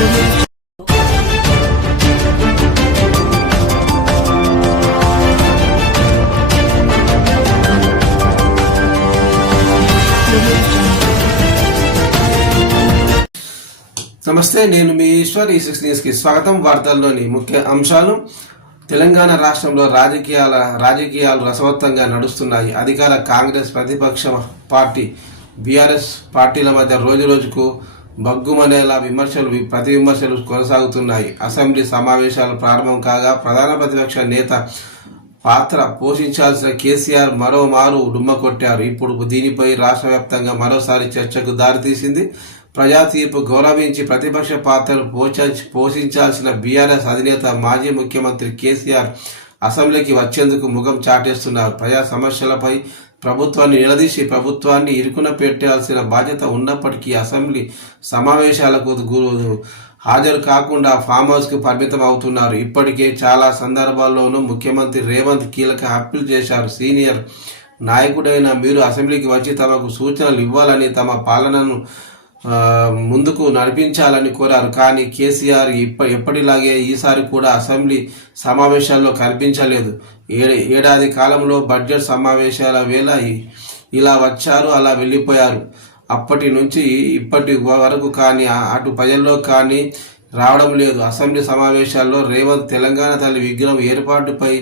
నమస్తే, నేను మీ ఈశ్వర్. ఈ 6 న్యూస్కి స్వాగతం. వార్తల్లోని ముఖ్య అంశాలు. తెలంగాణ రాష్ట్రంలో రాజకీయాలు రసవత్తంగా నడుస్తున్నాయి. అధికార కాంగ్రెస్, ప్రతిపక్ష పార్టీ బీఆర్ఎస్ పార్టీల మధ్య రోజుకు బగ్గుమనేలా ప్రతి విమర్శలు కొనసాగుతున్నాయి. అసెంబ్లీ సమావేశాలు ప్రారంభం కాగా ప్రధాన ప్రతిపక్ష నేత పాత్ర పోషించాల్సిన కేసీఆర్ మరోమారు డుమ్మ కొట్టారు. ఇప్పుడు దీనిపై రాష్ట్ర వ్యాప్తంగా మరోసారి చర్చకు దారితీసింది. ప్రజా తీర్పు గౌరవించి ప్రతిపక్ష పాత్రను పోషించాల్సిన బీఆర్ఎస్ అధినేత మాజీ ముఖ్యమంత్రి కేసీఆర్ అసెంబ్లీకి వచ్చేందుకు ముఖం చాటేస్తున్నారు. ప్రజా సమస్యలపై ప్రభుత్వాన్ని నిలదీసి ప్రభుత్వాన్ని ఇరుకున పెట్టాల్సిన బాధ్యత ఉన్నప్పటికీ అసెంబ్లీ సమావేశాలకు హాజరు కాకుండా ఫామ్ హౌస్కు పరిమితం అవుతున్నారు. ఇప్పటికే చాలా సందర్భాల్లోనూ ముఖ్యమంత్రి రేవంత్ కీలక అప్పీల్ చేశారు. సీనియర్ నాయకుడైన మీరు అసెంబ్లీకి వచ్చి తమకు సూచనలు ఇవ్వాలని, తమ పాలనను ముందుకు నడిపించాలని కోరారు. కానీ కేసీఆర్ ఎప్పటిలాగే ఈసారి కూడా అసెంబ్లీ సమావేశాల్లో కనిపించలేదు. ఏడాది కాలంలో బడ్జెట్ సమావేశాల వేళ ఇలా వచ్చారు, అలా వెళ్ళిపోయారు. అప్పటి నుంచి ఇప్పటి వరకు కానీ అటు ప్రజల్లో కానీ రావడం లేదు. అసెంబ్లీ సమావేశాల్లో రేవంత్ తెలంగాణ తల్లి విగ్రహం ఏర్పాటుపై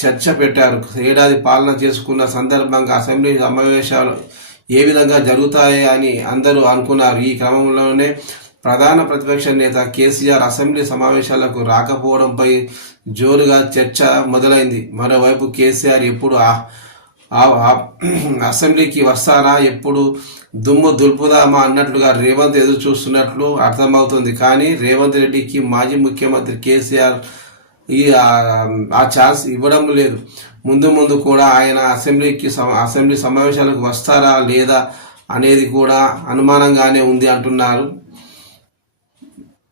చర్చ పెట్టారు. ఏడాది పాలన చేసుకున్న సందర్భంగా అసెంబ్లీ సమావేశాలు ఏ విధంగా జరుగుతాయి అని అందరూ అనుకున్నారు. ఈ క్రమంలోనే ప్రధాన ప్రతిపక్ష నేత కేసీఆర్ అసెంబ్లీ సమావేశాలకు రాకపోవడంపై జోరుగా చర్చ మొదలైంది. మరోవైపు కేసీఆర్ ఎప్పుడు అసెంబ్లీకి వస్తారా, ఎప్పుడు దుమ్ము దులుపుదామా అన్నట్లుగా రేవంత్ ఎదురు చూస్తున్నట్లు అర్థమవుతుంది. కానీ రేవంత్ రెడ్డికి మాజీ ముఖ్యమంత్రి కేసీఆర్ ఆ ఛాన్స్ ఇవ్వడం లేదు. ముందు కూడా ఆయన అసెంబ్లీ సమావేశాలకు వస్తారా లేదా అనేది కూడా అనుమానంగానే ఉంది అంటున్నారు.